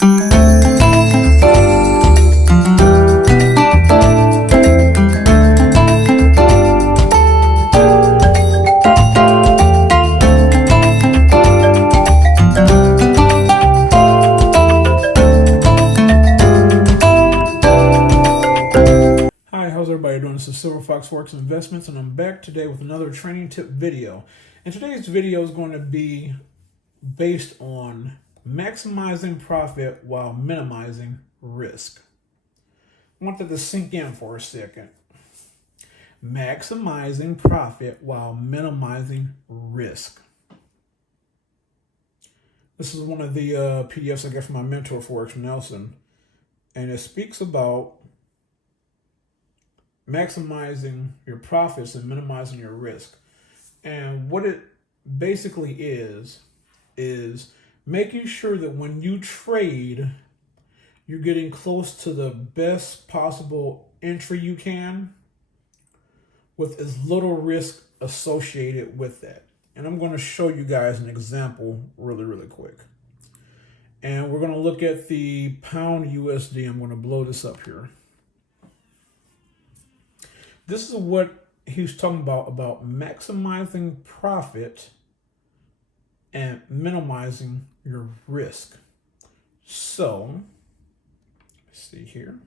Hi, how's everybody doing? This is Silver Fox Works Investments, and I'm back today with another training tip video. And today's video is going to be based on maximizing profit while minimizing risk. I want that to sink in for a second. Maximizing profit while minimizing risk. This is one of the PDFs I get from my mentor, Forex Nelson, and it speaks about maximizing your profits and minimizing your risk. And what it basically is making sure that when you trade, you're getting close to the best possible entry you can with as little risk associated with that. And I'm going to show you guys an example really quick. And we're going to look at the pound USD. I'm going to blow this up here. This is what he's talking about maximizing profit and minimizing your risk. So, let's see here.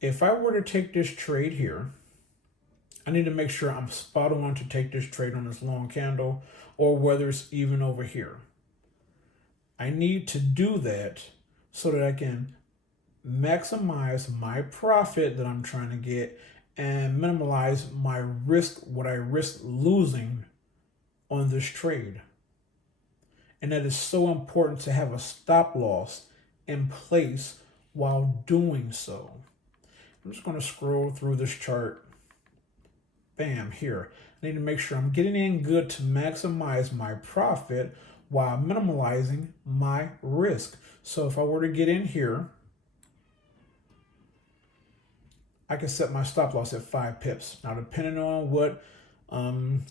If I were to take this trade here, I need to make sure I'm spot on to take this trade on this long candle, or whether it's even over here. I need to do that so that I can maximize my profit that I'm trying to get and minimize my risk, what I risk losing on this trade. And that is so important to have a stop loss in place while doing so. I'm just going to scroll through this chart. Bam, here. I need to make sure I'm getting in good to maximize my profit while minimizing my risk. So if I were to get in here, I can set my stop loss at 5 pips. Now, depending on what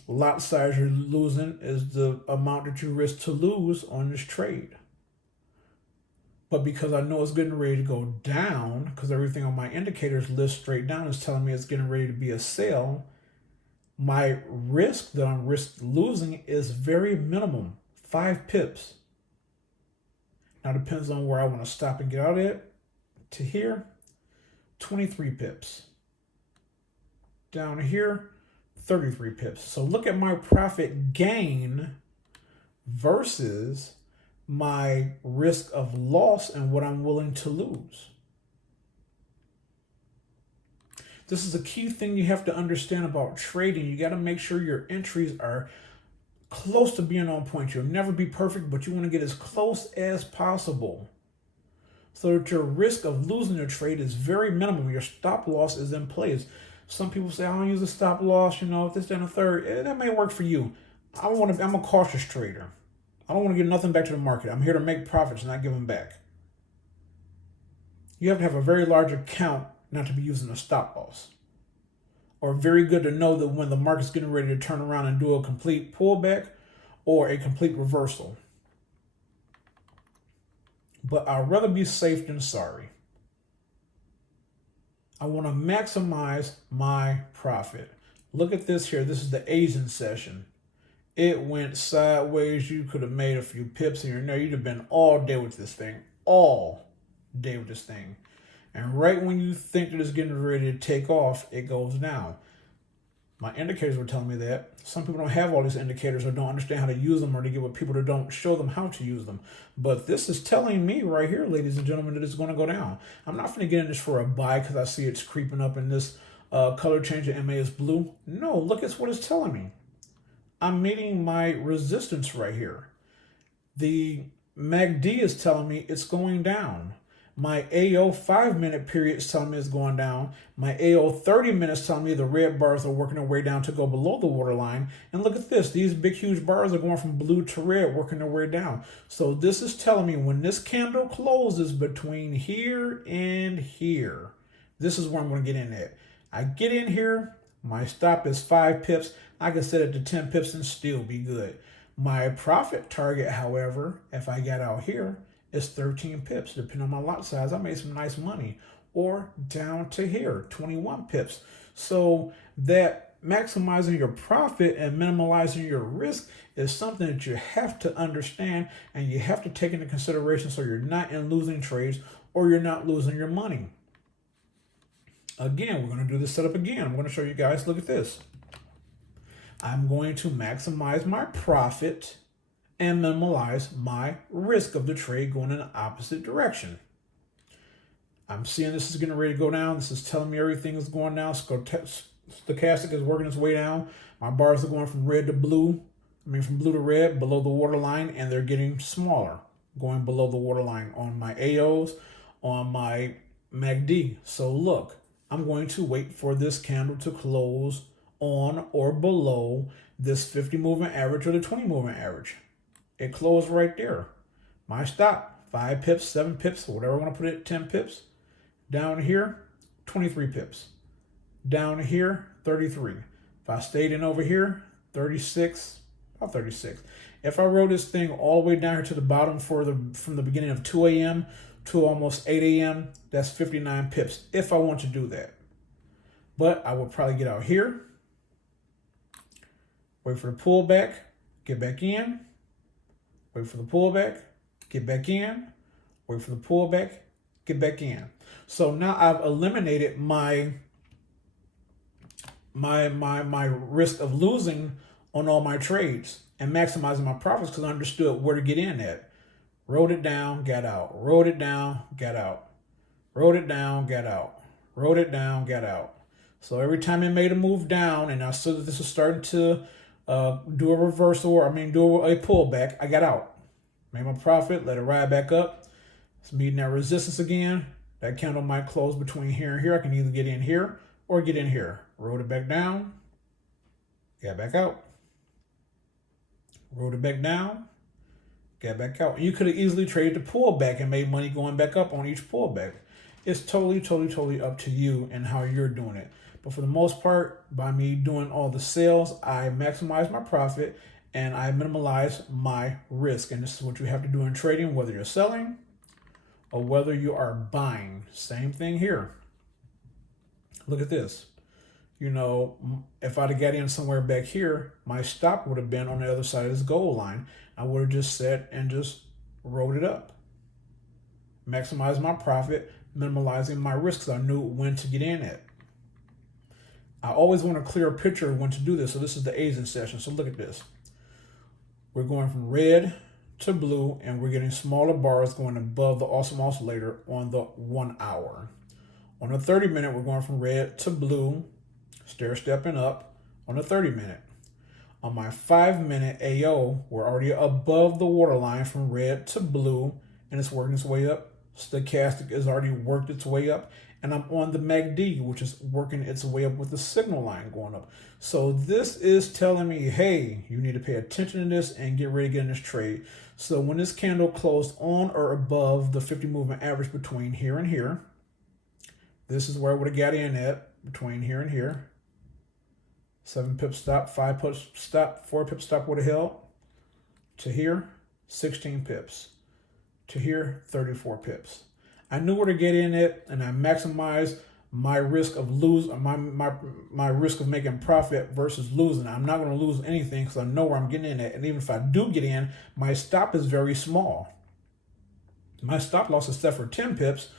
lot size you're losing is the amount that you risk to lose on this trade. But because I know it's getting ready to go down, because everything on my indicators list straight down is telling me it's getting ready to be a sell, my risk that I'm risk losing is very minimum, 5 pips. Now, it depends on where I want to stop and get out at. To here, 23 pips. Down here, 33 pips. So look at my profit gain versus my risk of loss and what I'm willing to lose. This is a key thing you have to understand about trading. You got to make sure your entries are close to being on point. You'll never be perfect, but you want to get as close as possible, so that your risk of losing your trade is very minimum. Your stop loss is in place. Some people say, I don't use a stop loss, if this, then a third. That may work for you. I'm a cautious trader. I don't want to give nothing back to the market. I'm here to make profits, not give them back. You have to have a very large account not to be using a stop loss. Or very good to know that when the market's getting ready to turn around and do a complete pullback or a complete reversal. But I'd rather be safe than sorry. I want to maximize my profit. Look at this here. This is the Asian session. It went sideways. You could have made a few pips here and there. You'd have been all day with this thing. All day with this thing. And right when you think that it's getting ready to take off, it goes down. My indicators were telling me that. Some people don't have all these indicators or don't understand how to use them, or to get with people that don't show them how to use them. But this is telling me right here, ladies and gentlemen, that it's going to go down. I'm not going to get in this for a buy because I see it's creeping up in this color change. The MA is blue. No, look at what it's telling me. I'm meeting my resistance right here. The MACD is telling me it's going down. My AO 5-minute period is telling me it's going down. My AO 30 minutes telling me the red bars are working their way down to go below the waterline. And look at this. These big, huge bars are going from blue to red, working their way down. So this is telling me when this candle closes between here and here, this is where I'm going to get in at. I get in here. My stop is 5 pips. I can set it to 10 pips and still be good. My profit target, however, if I got out here, is 13 pips. Depending on my lot size, I made some nice money. Or down to here, 21 pips. So that maximizing your profit and minimalizing your risk is something that you have to understand and you have to take into consideration so you're not in losing trades or you're not losing your money. Again, we're going to do this setup again. I'm going to show you guys. Look at this. I'm going to maximize my profit and minimize my risk of the trade going in the opposite direction. I'm seeing this is getting ready to go down. This is telling me everything is going down. Stochastic is working its way down. My bars are going from red to blue. From blue to red, below the waterline, and they're getting smaller, going below the waterline on my AOs, on my MACD. So look, I'm going to wait for this candle to close on or below this 50 moving average or the 20 moving average. It closed right there. My stop, 5 pips, 7 pips, whatever I want to put it, 10 pips. Down here, 23 pips. Down here, 33. If I stayed in over here, 36, about 36. If I rode this thing all the way down here to the bottom from the beginning of 2 a.m. to almost 8 a.m., that's 59 pips if I want to do that. But I would probably get out here, wait for the pullback, get back in, wait for the pullback, get back in, wait for the pullback, get back in. So now I've eliminated my risk of losing on all my trades and maximizing my profits because I understood where to get in at. Rode it down, got out. Rode it down, got out. Rode it down, got out. Rode it down, got out. So every time it made a move down and I saw that this was starting to do a reversal, do a pullback, I got out. Made my profit, let it ride back up. It's meeting that resistance again. That candle might close between here and here. I can either get in here or get in here. Rode it back down, got back out. Rode it back down, got back out. And you could have easily traded the pullback and made money going back up on each pullback. It's totally up to you and how you're doing it. But for the most part, by me doing all the sales, I maximize my profit and I minimize my risk. And this is what you have to do in trading, whether you're selling or whether you are buying. Same thing here. Look at this. If I'd have got in somewhere back here, my stop would have been on the other side of this goal line. I would have just sat and just rode it up. Maximize my profit, minimizing my risks. I knew when to get in at. I always want a clear picture of when to do this. So this is the Asian session. So look at this. We're going from red to blue, and we're getting smaller bars going above the awesome oscillator on the 1 hour. On the 30-minute, we're going from red to blue, stair-stepping up on the 30-minute. On my 5-minute AO, we're already above the waterline from red to blue, and it's working its way up. Stochastic has already worked its way up, and I'm on the MACD, which is working its way up with the signal line going up. So this is telling me, hey, you need to pay attention to this and get ready to get in this trade. So when this candle closed on or above the 50 moving average between here and here, this is where I would have got in at, between here and here. 7 pip stop, 5 pip stop, 4 pip stop would have held. To here, 16 pips. To here, 34 pips. I knew where to get in at, and I maximized my risk of my risk of making profit versus losing. I'm not going to lose anything because I know where I'm getting in at. And even if I do get in, my stop is very small. My stop loss is set for 10 pips.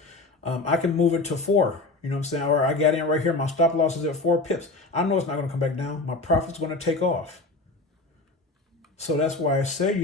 I can move it to 4. You know what I'm saying? Or I got in right here. My stop loss is at 4 pips. I know it's not going to come back down. My profit's going to take off. So that's why I say,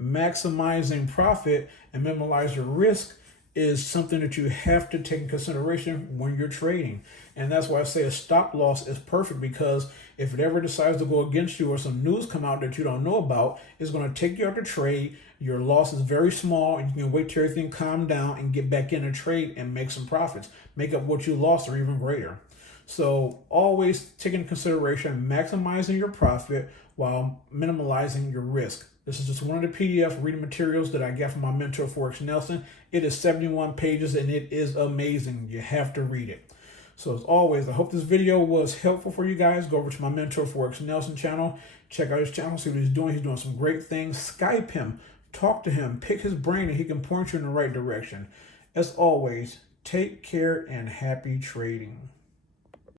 maximizing profit and minimize your risk is something that you have to take in consideration when you're trading. And that's why I say a stop loss is perfect, because if it ever decides to go against you or some news come out that you don't know about, it's going to take you out to trade. Your loss is very small, and you can wait till everything calm down and get back in a trade and make some profits, make up what you lost or even greater. So always take into consideration maximizing your profit while minimizing your risk. This is just one of the PDF reading materials that I got from my mentor, Forex Nelson. It is 71 pages and it is amazing. You have to read it. So as always, I hope this video was helpful for you guys. Go over to my Mentor Forex Nelson channel. Check out his channel, see what he's doing. He's doing some great things. Skype him, talk to him, pick his brain, and he can point you in the right direction. As always, take care and happy trading.